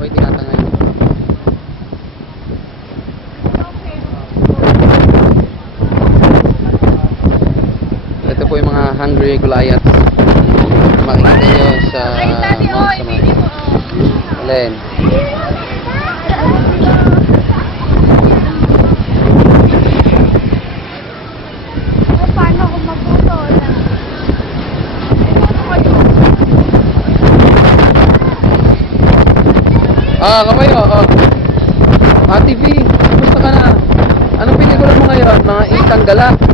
buhay dilata ngayon. Ito po yung mga hungry Goliaths. Makikita nyo sa alin. Paano ako magputol? Kabayo, TV, kumusta ka na? Anong pelikula mo ngayon? Mga Itang Gala?